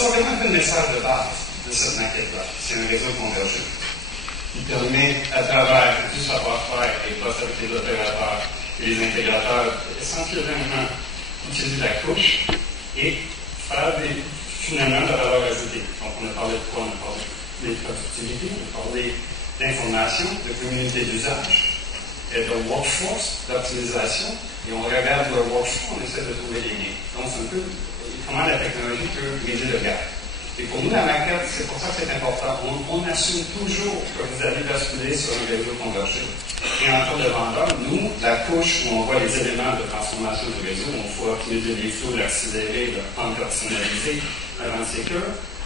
si on regarde un peu le message de base de cette maquette-là, c'est un réseau convergent qui permet, à travers tout savoir-faire et pas avec les opérateurs et les intégrateurs, essentiellement utiliser la couche et faire finalement de la valeur ajoutée. Donc, on a parlé de quoi? On a parlé de productivité, on a parlé d'information, de communauté d'usage, et de workforce, d'optimisation, et on regarde le workflow, on essaie de trouver des liens. Donc, c'est un peu comment la technologie peut briser le gap. Et pour nous, la maquette, c'est pour ça que c'est important. On assume toujours que vous allez basculer sur un réseau convergé. Et en termes de vendeur, nous, la couche où on voit les éléments de transformation du réseau, où il faut optimiser les flots, l'accélérer, le prendre personnalisé, avancer que,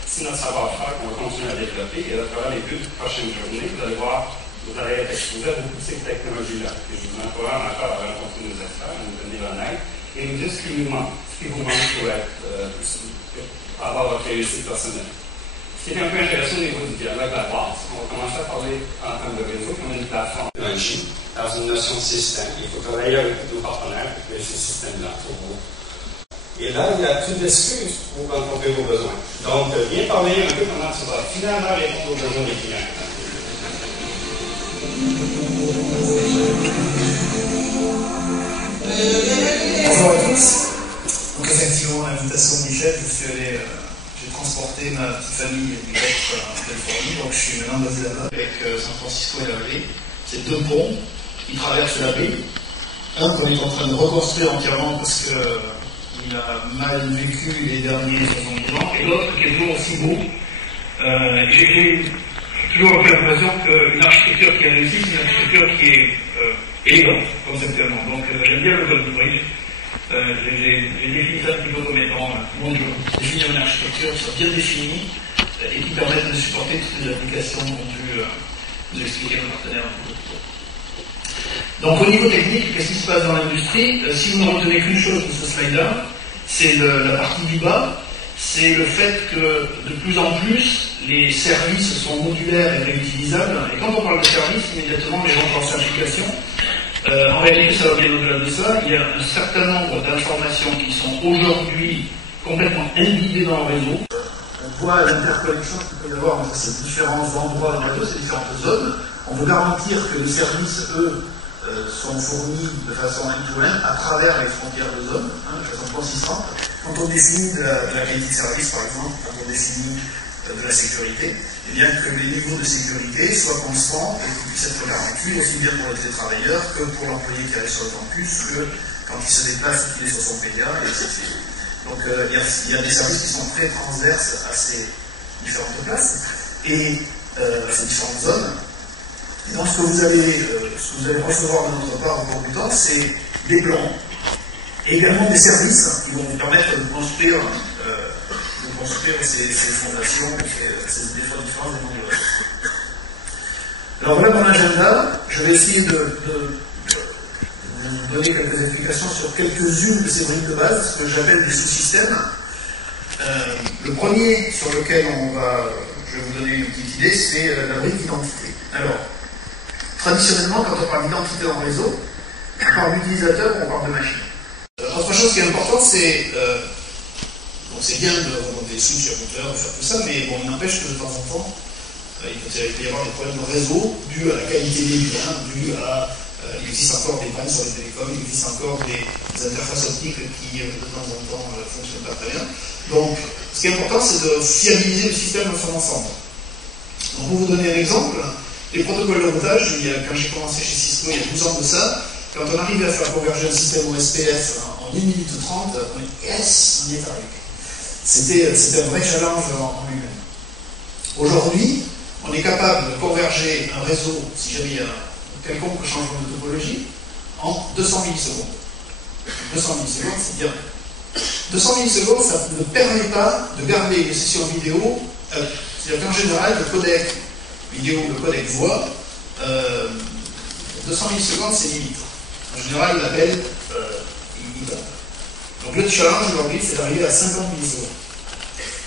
c'est notre savoir-faire qu'on va continuer à développer. Et à travers les 2 prochaines journées, vous allez voir, vous allez être exposé à beaucoup de ces technologies-là. Et je vous encourage encore à rencontrer nos experts, à nous donner leur aide, et nous dire ce qui vous manque pour être avoir votre réussite personnelle. Ce qui est un peu intéressant au niveau du dialogue de la base, on va commencer à parler en termes de réseau comme une plateforme dans une notion de système. Il faut travailler avec nos partenaires pour créer ce système-là pour vous. Et là, il y a toutes les excuses pour rencontrer vos besoins. Donc, viens parler un peu comment tu vas finalement répondre aux besoins des clients. Bonjour à tous. Donc effectivement, l'invitation de Michel, j'ai transporté ma petite famille direct en Californie, donc je suis maintenant basé là-bas avec San Francisco et la baie. C'est 2 ponts qui traversent la baie. Un qu'on est en train de reconstruire entièrement parce qu'il a mal vécu les derniers 60 ans, et l'autre qui est toujours aussi beau. J'ai toujours l'impression qu'une architecture qui est réussie, c'est une architecture qui est élégante, conceptuellement. Donc j'aime bien le Golden Bridge. J'ai défini ça un petit peu comme étant définir une architecture qui soit bien définie et qui permette de supporter toutes les applications qu'ont pu nous expliquer nos partenaires. Donc au niveau technique, qu'est-ce qui se passe dans l'industrie? Si vous ne retenez qu'une chose de ce slide-là, c'est la partie du bas, c'est le fait que de plus en plus les services sont modulaires et réutilisables. Et quand on parle de services, immédiatement les gens pensent à l'application. En réalité, ça va bien au-delà de ça. Il y a un certain nombre d'informations qui sont aujourd'hui complètement imbibées dans le réseau. On voit l'interconnexion qu'il peut y avoir entre ces différents endroits dans le réseau, ces différentes zones. On veut garantir que les services, eux, sont fournis de façon end-to-end à travers les frontières de zone, de façon consistante. Quand on définit de la qualité de service, par exemple, quand on définit de la sécurité, et bien que les niveaux de sécurité soient constants et qu'ils puissent être garantis aussi bien pour les télétravailleurs que pour l'employé qui arrive sur le campus, que quand il se déplace qu'il est sur son PDA, et ainsi de suite. Donc il y a des services qui sont très transverses à ces différentes places et ces différentes zones. Et donc ce que vous allez recevoir de notre part au cours du temps, c'est des plans et également des services qui vont vous permettre de construire ces fondations, ces défauts différents des mondes. Alors voilà mon agenda. Je vais essayer de vous donner quelques explications sur quelques-unes de ces briques de base, ce que j'appelle des sous-systèmes. Le premier sur lequel je vais vous donner une petite idée, c'est la brique d'identité. Alors, traditionnellement, quand on parle d'identité en réseau, on parle d'utilisateur ou on parle de machine. Autre chose qui est importante, c'est c'est bien de des switches à compteur, de faire tout ça, mais bon, il n'empêche que de temps en temps, il peut y avoir des problèmes de réseau dus à la qualité des liens, dus à il existe encore des pannes sur les télécoms, il existe encore des interfaces optiques qui de temps en temps ne fonctionnent pas très bien. Donc, ce qui est important, c'est de fiabiliser le système dans son ensemble. Donc, pour vous donner un exemple, les protocoles de routage, quand j'ai commencé chez Cisco il y a 12 ans de ça, quand on arrivait à faire converger un système OSPF en 1 minute 30, on dit yes, on y est arrivé. C'était un vrai challenge en lui-même. Aujourd'hui, on est capable de converger un réseau, si jamais il y a un quelconque changement de topologie, en 200 millisecondes. 200 millisecondes, c'est bien. 200 millisecondes, ça ne permet pas de garder une session vidéo. C'est-à-dire qu'en général, le codec vidéo, le codec voix, 200 millisecondes, c'est limite. En général, l'appel, il va. Donc le challenge aujourd'hui, c'est d'arriver à 50 millisecondes.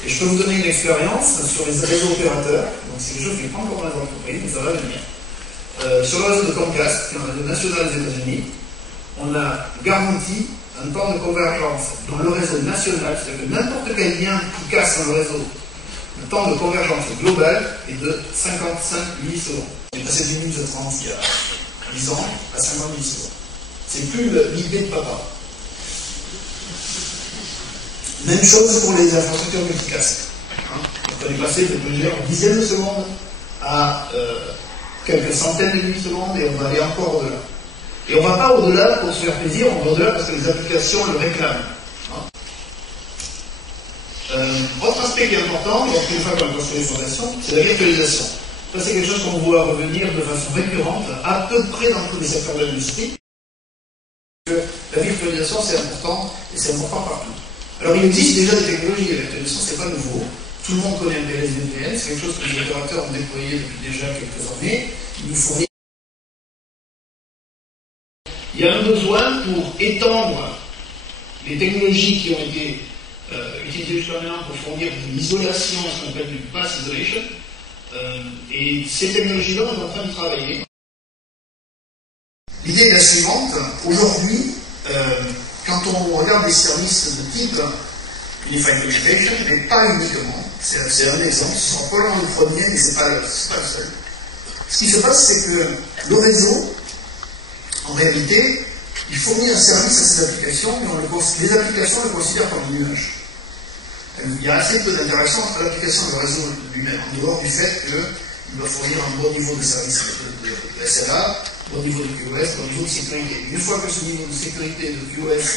Et je peux vous donner une expérience sur les réseaux opérateurs. Donc c'est quelque chose qui n'est pas encore dans les entreprises, mais ça va venir. Sur le réseau de Comcast, qui est un réseau national des États-Unis, on a garanti un temps de convergence dans le réseau national, c'est-à-dire que n'importe quel lien qui casse dans le réseau, le temps de convergence global est de 55 millisecondes. On est passé d'une minute de 30 il y a 10 ans à 50 millisecondes. C'est plus l'idée de papa. Même chose pour les infrastructures multicast. On est passé de plusieurs dizaines de secondes à quelques centaines de millisecondes et on va aller encore au-delà. Et on ne va pas au-delà pour se faire plaisir, on va au-delà parce que les applications le réclament. Autre aspect qui est important, donc une fois qu'on a construit les fondations, c'est la virtualisation. Ça, c'est quelque chose qu'on voit revenir de façon récurrente, à peu près dans tous les secteurs de l'industrie. La virtualisation, c'est important, et c'est important partout. Alors, il existe déjà des technologies, la virtualisation, c'est pas nouveau. Tout le monde connaît un DLS VPN, c'est quelque chose que les opérateurs ont déployé depuis déjà quelques années. Il nous fournit. Il y a un besoin pour étendre les technologies qui ont été utilisées jusqu'à maintenant pour fournir de l'isolation, ce qu'on appelle du pass isolation. Et ces technologies-là, on est en train de travailler. L'idée est la suivante. Aujourd'hui, quand on regarde des services de type Unified Communication, mais pas uniquement, c'est un exemple, ce sera probablement le premier, mais ce n'est pas le seul. Ce qui se passe, c'est que le réseau, en réalité, il fournit un service à ces applications, mais les applications le considèrent comme un nuage. Il y a assez peu d'interaction entre l'application et le réseau lui-même, en dehors du fait qu'il doit fournir un bon niveau de service de SLA, bon niveau de QoS, bon niveau de sécurité. Une fois que ce niveau de sécurité de QoS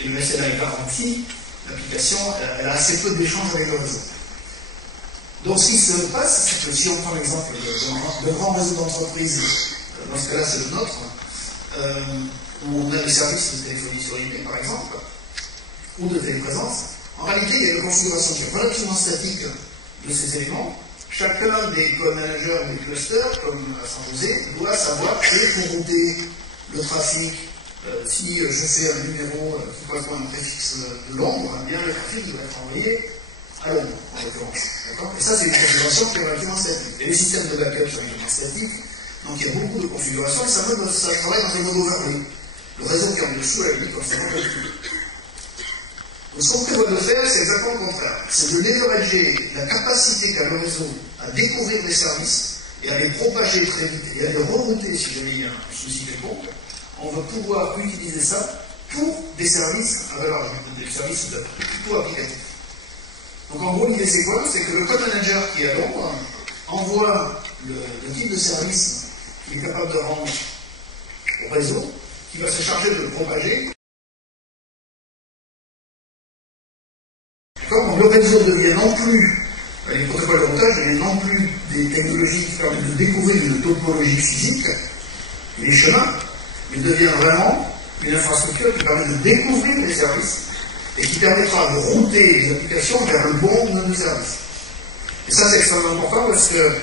et le SLA est garanti, l'application elle a assez peu d'échanges avec le réseau. Donc ce qui se passe, c'est que si on prend l'exemple de grands réseaux d'entreprises, dans ce cas-là c'est le nôtre, où on a des services de téléphonie sur IP par exemple, ou de téléprésence, en réalité il y a une configuration qui est relativement statique de ces éléments. Chacun des co-managers ou des clusters, comme à San José, doit savoir que pour router le trafic, si je fais un numéro qui correspond à un préfixe de Londres, eh bien le trafic doit être envoyé à Londres, en l'occurrence. Et ça, c'est une configuration qui est relativement statique. Et les systèmes de backup sont relativement statiques, donc il y a beaucoup de configurations, et ça travaille dans des modes overlay. Le réseau qui est en dessous, à la limite, on s'en rend compte plus. Donc, ce qu'on prévoit de faire, c'est exactement le contraire. C'est de leverager la capacité qu'a le réseau à découvrir des services et à les propager très vite et à les rerouter si jamais il y a un souci quelconque. On va pouvoir utiliser ça pour des services à valeur ajoutée, des services plutôt applicatifs. Donc en gros, l'idée c'est quoi? C'est que le code manager qui est à Londres envoie le type de service qu'il est capable de rendre au réseau, qui va se charger de le propager. Donc le réseau devient non plus, les protocoles de routage deviennent non plus des technologies qui permettent de découvrir une topologie physique, les chemins, mais devient vraiment une infrastructure qui permet de découvrir les services et qui permettra de router les applications vers le bon nœud de service. Et ça c'est extrêmement important parce que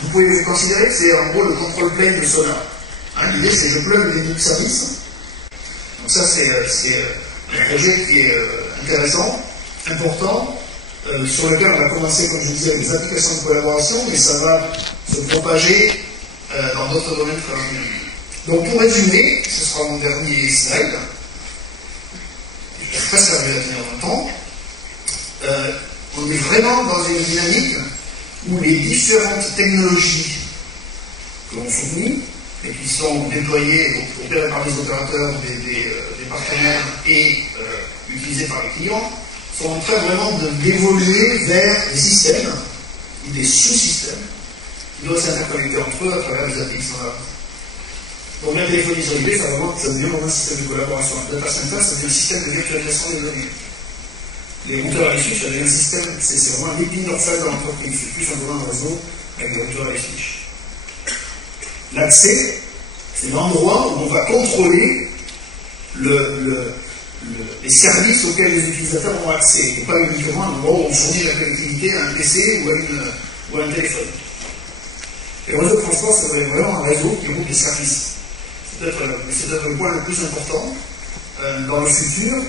vous pouvez considérer que c'est en gros le control plane de Sonar. L'idée c'est je plug des bouts de service. Donc ça c'est un projet qui est intéressant, important, sur lequel on a commencé, comme je disais, avec des applications de collaboration, mais ça va se propager dans d'autres domaines très rapidement. Donc pour résumer, ce sera mon dernier slide. Je ne vais pas servir à tenir longtemps. On est vraiment dans une dynamique où les différentes technologies que l'on fournit et qui sont déployées, opérées par les opérateurs, des partenaires et utilisées par les clients, sont en train vraiment d'évoluer vers des systèmes ou des sous-systèmes qui doivent s'interconnecter entre eux à travers les API standards. Donc la téléphonie sur IP, ça devient vraiment un système de collaboration. Le data center, ça devient un système de virtualisation des données. Les routeurs à les switch, ça devient un système, c'est vraiment l'épine dorsale de l'entreprise, c'est plus simplement un réseau avec des routeurs à les switch. L'accès, c'est l'endroit où on va contrôler les services auxquels les utilisateurs ont accès, et pas uniquement un endroit où on fournit la connectivité à un PC ou à un téléphone. Et le réseau de transport, ça va être vraiment un réseau qui route des services. C'est peut-être le point le plus important dans le futur.